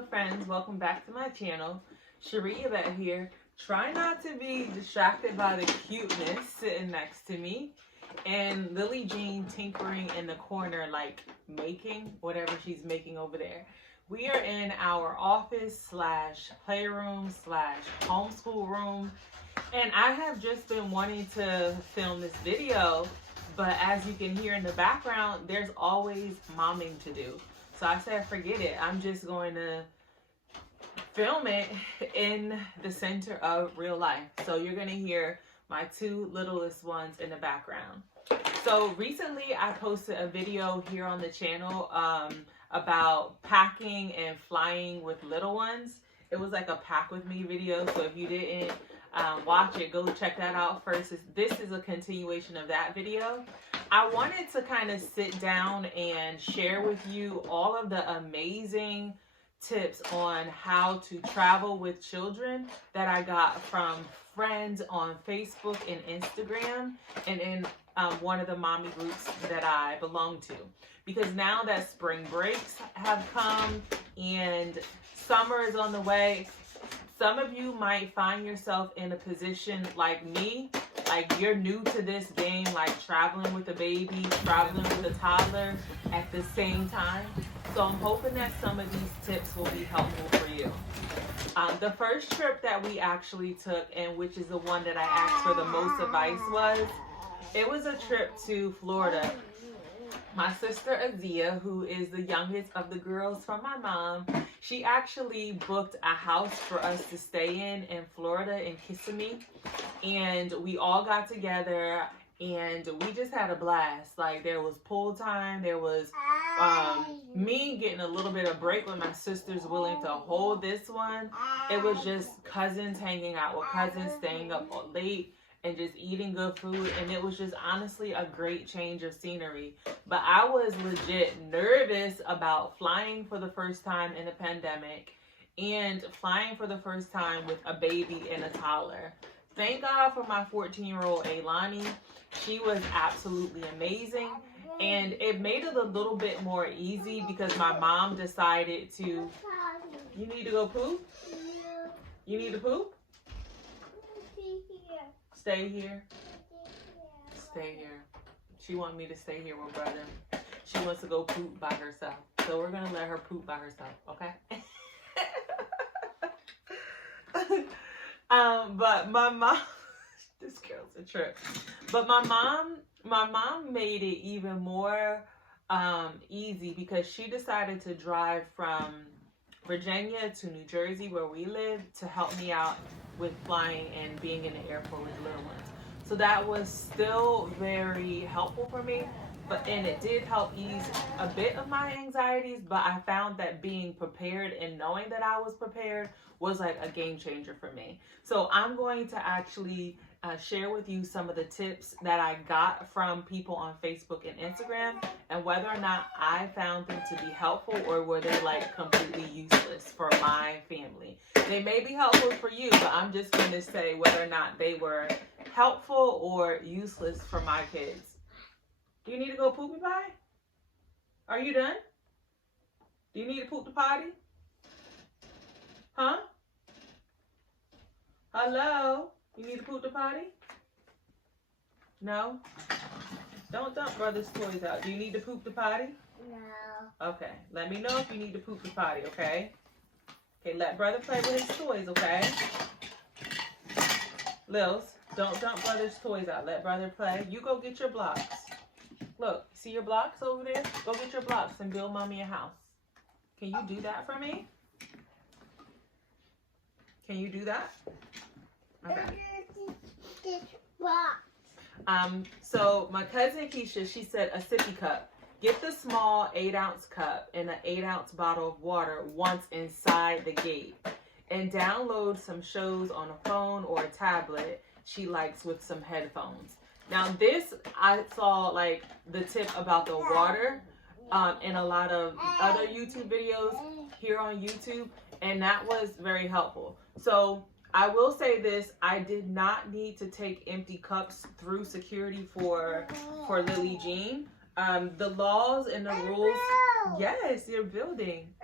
Hello friends, welcome back to my channel. Cherie Yvette here. Try not to be distracted by the cuteness sitting next to me and Lily Jean tinkering in the corner, like making whatever she's making over there. We are in our office slash playroom slash homeschool room, and I have just been wanting to film this video, but as you can hear in the background, there's always momming to do. So I said, forget it. I'm just going to film it in the center of real life. So you're going to hear my two littlest ones in the background. So recently I posted a video here on the channel about packing and flying with little ones. It was like a pack with me video. So if you didn't watch it, go check that out first. This is a continuation of that video. I wanted to kind of sit down and share with you all of the amazing tips on how to travel with children that I got from friends on Facebook and Instagram and in one of the mommy groups that I belong to. Because now that spring breaks have come and summer is on the way, some of you might find yourself in a position like me, like you're new to this game, like traveling with a baby, traveling with a toddler at the same time. So I'm hoping that some of these tips will be helpful for you. The first trip that we actually took, and which is the one that I asked for the most advice, it was a trip to Florida. My sister Azia, who is the youngest of the girls from my mom, she actually booked a house for us to stay in Florida in Kissimmee. And we all got together and we just had a blast. Like there was pool time, there was me getting a little bit of break when my sister's willing to hold this one. It was just cousins hanging out with cousins, staying up late and just eating good food, and it was just honestly a great change of scenery. But I was legit nervous about flying for the first time in a pandemic and flying for the first time with a baby and a toddler. Thank God for my 14-year-old Ailani. She was absolutely amazing, and it made it a little bit more easy because my mom decided to... You need to go poop? You need to poop? Stay here. Stay here. She wants me to stay here with brother. She wants to go poop by herself. So we're going to let her poop by herself, okay? But my mom, this girl's a trip. But my mom made it even more easy because she decided to drive from Virginia to New Jersey, where we live, to help me out with flying and being in the airport with little ones. So that was still very helpful for me, and it did help ease a bit of my anxieties, but I found that being prepared and knowing that I was prepared was like a game changer for me. So I'm going to actually share with you some of the tips that I got from people on Facebook and Instagram, and whether or not I found them to be helpful or were they like completely useless for my family. They may be helpful for you, but I'm just going to say whether or not they were helpful or useless for my kids. Do you need to go poopy pie? Are you done? Do you need to poop the potty? Huh? Hello? You need to poop the potty? No? Don't dump brother's toys out. Do you need to poop the potty? No. Okay. Let me know if you need to poop the potty, okay? Okay, let brother play with his toys, okay? Lils, don't dump brother's toys out. Let brother play. You go get your blocks. Look, see your blocks over there? Go get your blocks and build mommy a house. Can you do that for me? Can you do that? Okay. So my cousin Keisha, she said a sippy cup. Get the small 8-ounce cup and an 8-ounce bottle of water once inside the gate. And download some shows on a phone or a tablet she likes with some headphones. Now this, I saw like the tip about the water in a lot of other YouTube videos here on YouTube, and that was very helpful. So I will say this, I did not need to take empty cups through security for Lily Jean. The laws and the rules, yes, you're building.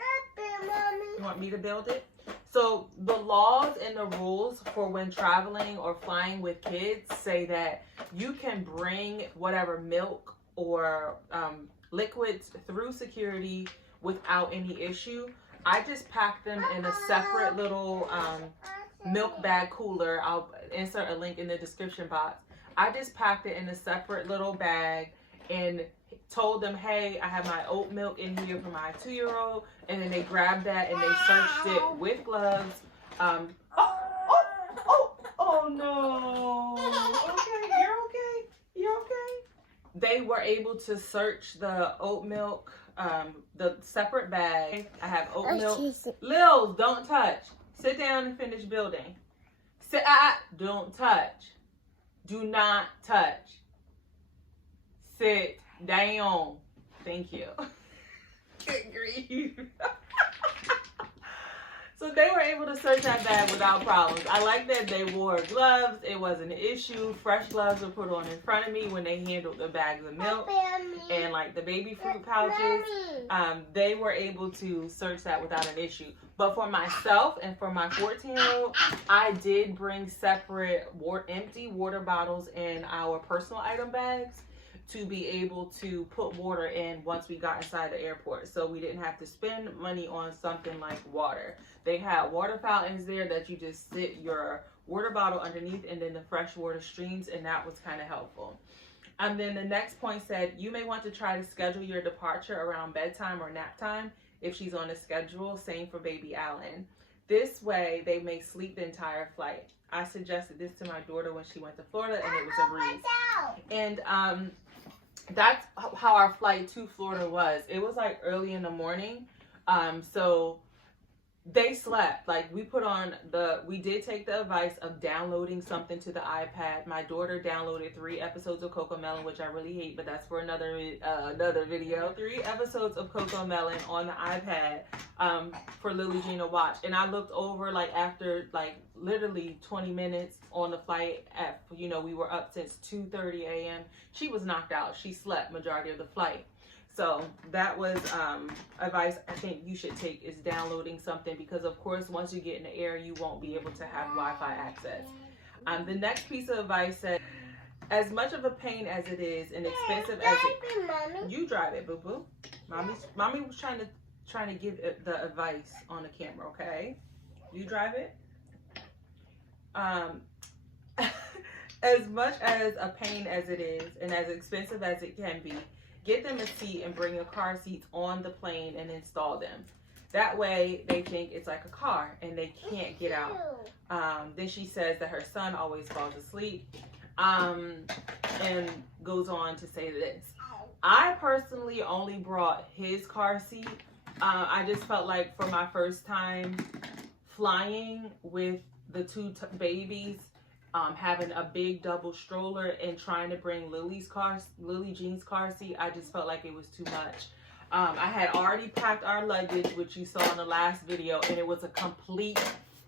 Mommy. You want me to build it? So the laws and the rules for when traveling or flying with kids say that you can bring whatever milk or liquids through security without any issue. I just packed them in a separate little milk bag cooler. I'll insert a link in the description box. I just packed it in a separate little bag and told them, hey, I have my oat milk in here for my 2-year-old. And then they grabbed that and they searched it with gloves. Oh no. Okay, you're okay. You're okay. They were able to search the oat milk, the separate bag. I have oat milk. Lils, don't touch. Sit down and finish building. Sit. Don't touch. Do not touch. Sit down. Thank you. Good grief. So they were able to search that bag without problems. I like that they wore gloves. It wasn't an issue. Fresh gloves were put on in front of me when they handled the bags of milk and like the baby fruit pouches. They were able to search that without an issue. But for myself and for my 14-year-old, I did bring separate empty water bottles in our personal item bags to be able to put water in once we got inside the airport. So we didn't have to spend money on something like water. They had water fountains there that you just sit your water bottle underneath and then the fresh water streams, and that was kind of helpful. And then the next point said, you may want to try to schedule your departure around bedtime or nap time if she's on a schedule, same for baby Allen. This way they may sleep the entire flight. I suggested this to my daughter when she went to Florida and it was a breeze. And that's how our flight to Florida was. It was like early in the morning. So they slept. Like we did take the advice of downloading something to the iPad. My daughter downloaded 3 episodes of CoComelon, which I really hate, but that's for another video. 3 episodes of CoComelon on the iPad for Lily Jean to watch. And I looked over like after like literally 20 minutes on the flight at, we were up since 2:30 a.m. She was knocked out. She slept majority of the flight. So that was advice I think you should take, is downloading something, because of course once you get in the air you won't be able to have Wi-Fi access. The next piece of advice said, as much of a pain as it is and expensive as it, you drive it, boo boo. Mommy was trying to give the advice on the camera, okay? You drive it. As much as a pain as it is and as expensive as it can be, get them a seat and bring your car seats on the plane and install them. That way they think it's like a car and they can't get out. Then she says that her son always falls asleep and goes on to say this. I personally only brought his car seat. I just felt like for my first time flying with the 2 babies, having a big double stroller and trying to bring Lily Jean's car seat, I just felt like it was too much. I had already packed our luggage, which you saw in the last video, and it was a complete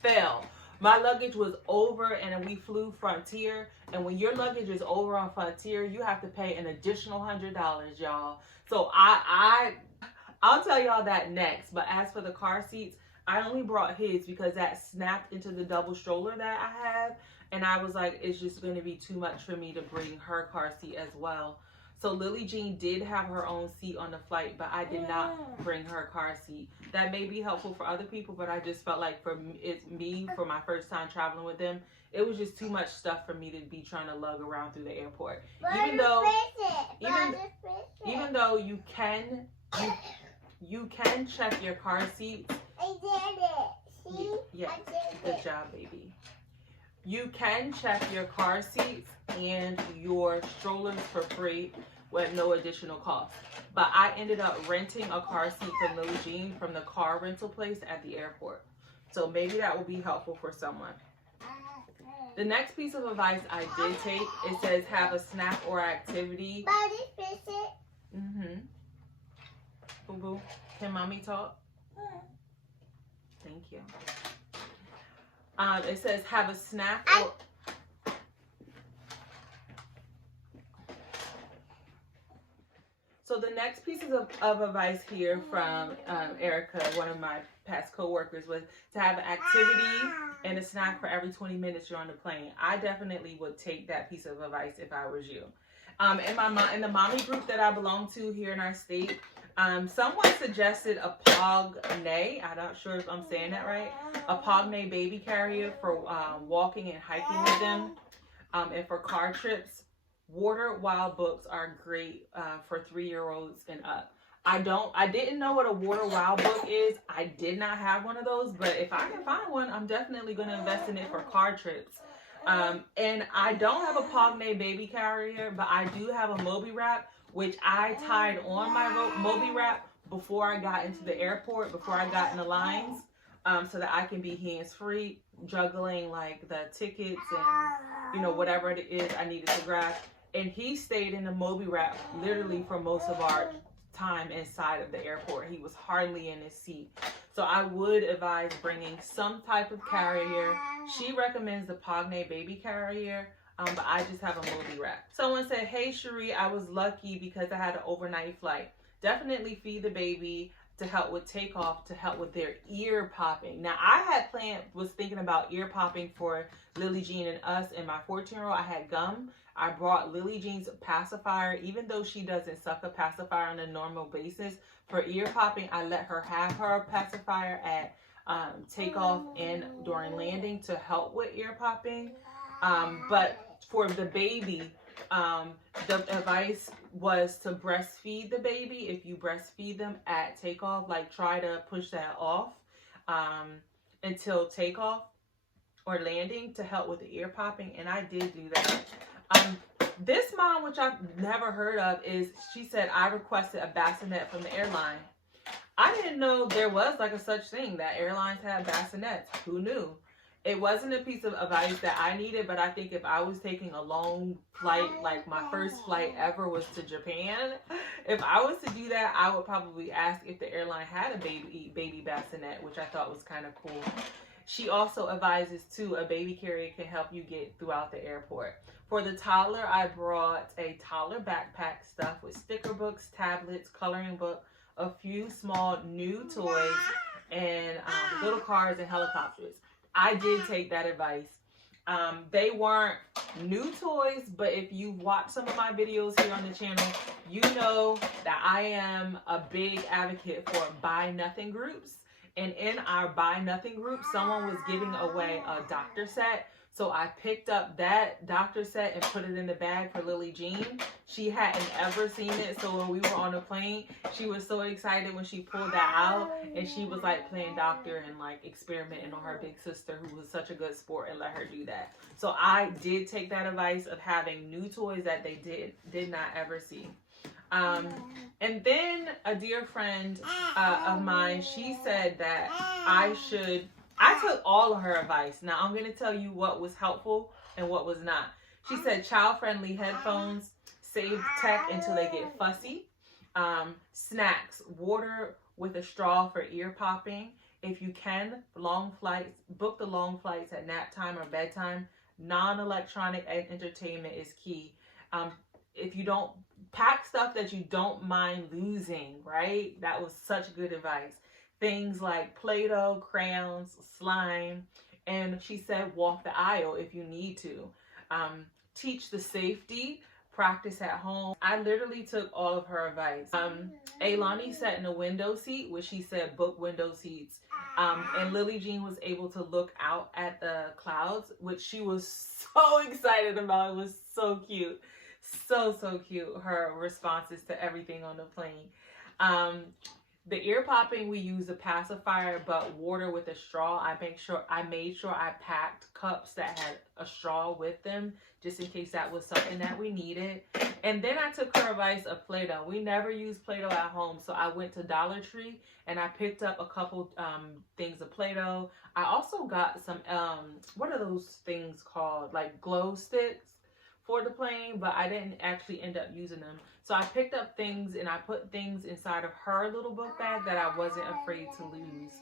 fail. My luggage was over, and we flew Frontier, and when your luggage is over on Frontier, you have to pay an additional $100, y'all. So I'll tell y'all that next. But as for the car seats, I only brought his because that snapped into the double stroller that I have. And I was like, it's just going to be too much for me to bring her car seat as well. So Lily Jean did have her own seat on the flight, but I did not bring her car seat. That may be helpful for other people, but I just felt like for my first time traveling with them, it was just too much stuff for me to be trying to lug around through the airport. Even though you can check your car seats. I did it. See? Yeah. I did it. Good job, baby. You can check your car seats and your strollers for free with no additional cost. But I ended up renting a car seat for Lily Jean from the car rental place at the airport. So maybe that will be helpful for someone. The next piece of advice I did take, it says have a snack or activity. Buddy, fix it. Boo boo. Can mommy talk? Thank you. It says have a snack or... So the next piece of pieces of advice here from Erica, one of my past co-workers, was to have an activity and a snack for every 20 minutes you're on the plane. I definitely would take that piece of advice if I was you. In the mommy group that I belong to here in our state, someone suggested a Pogne, I'm not sure if I'm saying that right, a Pogne baby carrier for walking and hiking with them, and for car trips. Water Wild books are great for 3-year-olds and up. I didn't know what a Water Wild book is. I did not have one of those, but if I can find one, I'm definitely going to invest in it for car trips. And I don't have a Pogne baby carrier, but I do have a Moby wrap, which I tied on my Moby wrap before I got into the airport, before I got in the lines, so that I can be hands-free, juggling like the tickets and, you know, whatever it is I needed to grab. And he stayed in the Moby wrap literally for most of our time inside of the airport. He was hardly in his seat. So I would advise bringing some type of carrier. She recommends the Pogne baby carrier, but I just have a Moby wrap. Someone said, hey Cherie, I was lucky because I had an overnight flight. Definitely feed the baby to help with takeoff, to help with their ear popping. Now I was thinking about ear popping for Lily Jean and us, and my 14-year-old, I had gum. I brought Lily Jean's pacifier, even though she doesn't suck a pacifier on a normal basis. For ear popping, I let her have her pacifier at takeoff and during landing to help with ear popping. But for the baby, the advice was to breastfeed the baby. If you breastfeed them at takeoff, like try to push that off until takeoff or landing to help with the ear popping. And I did do that. This mom, which I've never heard of, she said, I requested a bassinet from the airline. I didn't know there was like a such thing that airlines had bassinets. Who knew? It wasn't a piece of advice that I needed, but I think if I was taking a long flight, like my first flight ever was to Japan, if I was to do that, I would probably ask if the airline had a baby bassinet, which I thought was kind of cool. She also advises too, a baby carrier can help you get throughout the airport. For the toddler, I brought a toddler backpack stuffed with sticker books, tablets, coloring book, a few small new toys, and little cars and helicopters. I did take that advice. They weren't new toys, but if you watch some of my videos here on the channel, you know that I am a big advocate for buy nothing groups. And in our buy nothing group, someone was giving away a doctor set. So I picked up that doctor set and put it in the bag for Lily Jean. She hadn't ever seen it. So when we were on the plane, she was so excited when she pulled that out. And she was like playing doctor and like experimenting on her big sister, who was such a good sport, and let her do that. So I did take that advice of having new toys that they did not ever see. And then a dear friend of mine, she said that I took all of her advice. Now I'm going to tell you what was helpful and what was not. She said child-friendly headphones, save tech until they get fussy. Snacks, water with a straw for ear popping. If you can, long flights, book the long flights at nap time or bedtime. Non-electronic entertainment is key. If you don't pack stuff that you don't mind losing, right? That was such good advice. Things like Play-Doh, crayons, slime, and she said walk the aisle if you need to. Teach the safety, practice at home. I literally took all of her advice. Ailani sat in a window seat, which she said book window seats. And Lily Jean was able to look out at the clouds, which she was so excited about. It was so cute. So cute, her responses to everything on the plane. The ear popping, we use a pacifier, but water with a straw. I made sure I packed cups that had a straw with them, just in case that was something that we needed. And then I took her advice of Play-Doh. We never use Play-Doh at home, so I went to Dollar Tree and I picked up a couple things of Play-Doh. I also got some, what are those things called? Like glow sticks for the plane, but I didn't actually end up using them. So I picked up things and I put things inside of her little book bag that I wasn't afraid to lose.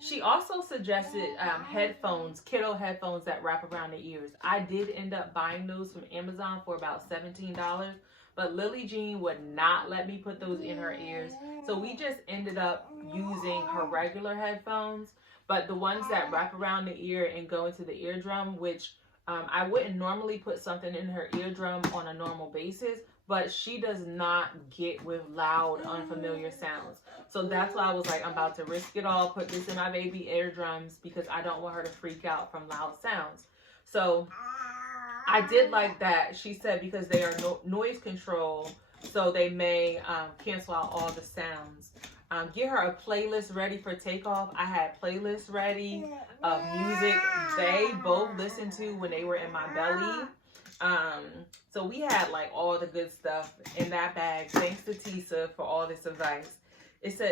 She also suggested headphones, kiddo headphones that wrap around the ears. I did end up buying those from Amazon for about $17, but Lily Jean would not let me put those in her ears. So we just ended up using her regular headphones, but the ones that wrap around the ear and go into the eardrum, which I wouldn't normally put something in her eardrum on a normal basis, but she does not get with loud, unfamiliar sounds. So that's why I was like, I'm about to risk it all, put this in my baby eardrums because I don't want her to freak out from loud sounds. So I did like that. She said because they are noise control, so they may cancel out all the sounds. Get her a playlist ready for takeoff. I had playlists ready of music they both listened to when they were in my belly. So we had like all the good stuff in that bag. Thanks to Tisa for all this advice.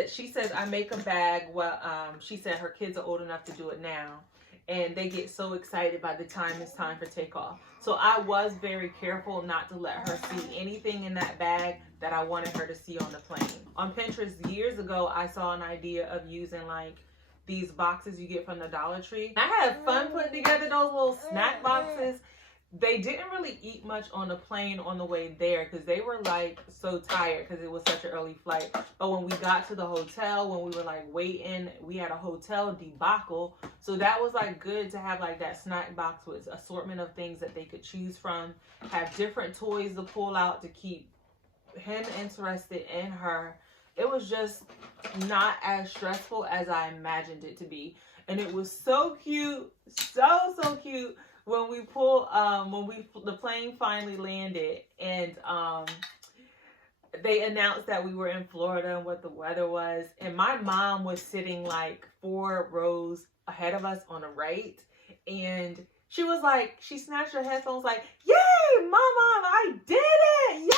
She says I make a bag. Well, she said her kids are old enough to do it now, and they get so excited by the time it's time for takeoff. So I was very careful not to let her see anything in that bag that I wanted her to see on the plane. On Pinterest years ago, I saw an idea of using like these boxes you get from the Dollar Tree. I had fun putting together those little snack boxes. They didn't really eat much on the plane on the way there because they were like so tired because it was such an early flight. But when we got to the hotel, when we were like waiting, we had a hotel debacle. So that was like good to have like that snack box with assortment of things that they could choose from, have different toys to pull out to keep him interested in her. It was just not as stressful as I imagined it to be. And it was so cute, so cute. When the plane finally landed and they announced that we were in Florida and what the weather was, and my mom was sitting like 4 rows ahead of us on the right, and she was like, she snatched her headphones like, "Yay, Mom, I did it!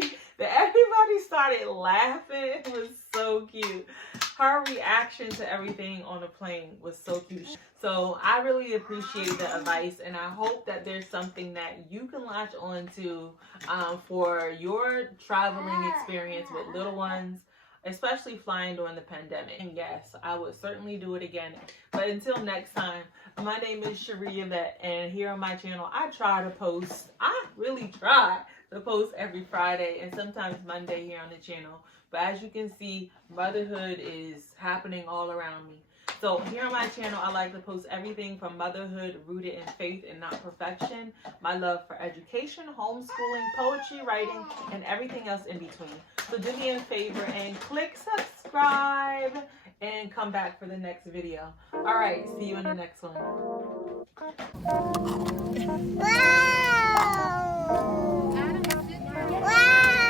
Yay!" Then everybody started laughing. It was so cute. Her reaction to everything on the plane was so cute. So I really appreciate the advice, and I hope that there's something that you can latch on to for your traveling experience with little ones, especially flying during the pandemic. And yes, I would certainly do it again. But until next time, my name is Sharia Vet, and here on my channel, I really try to post every Friday and sometimes Monday here on the channel. But as you can see, motherhood is happening all around me. So here on my channel, I like to post everything from motherhood rooted in faith and not perfection, my love for education, homeschooling, poetry, writing, and everything else in between. So do me a favor and click subscribe and come back for the next video. All right, see you in the next one. Wow! Wow!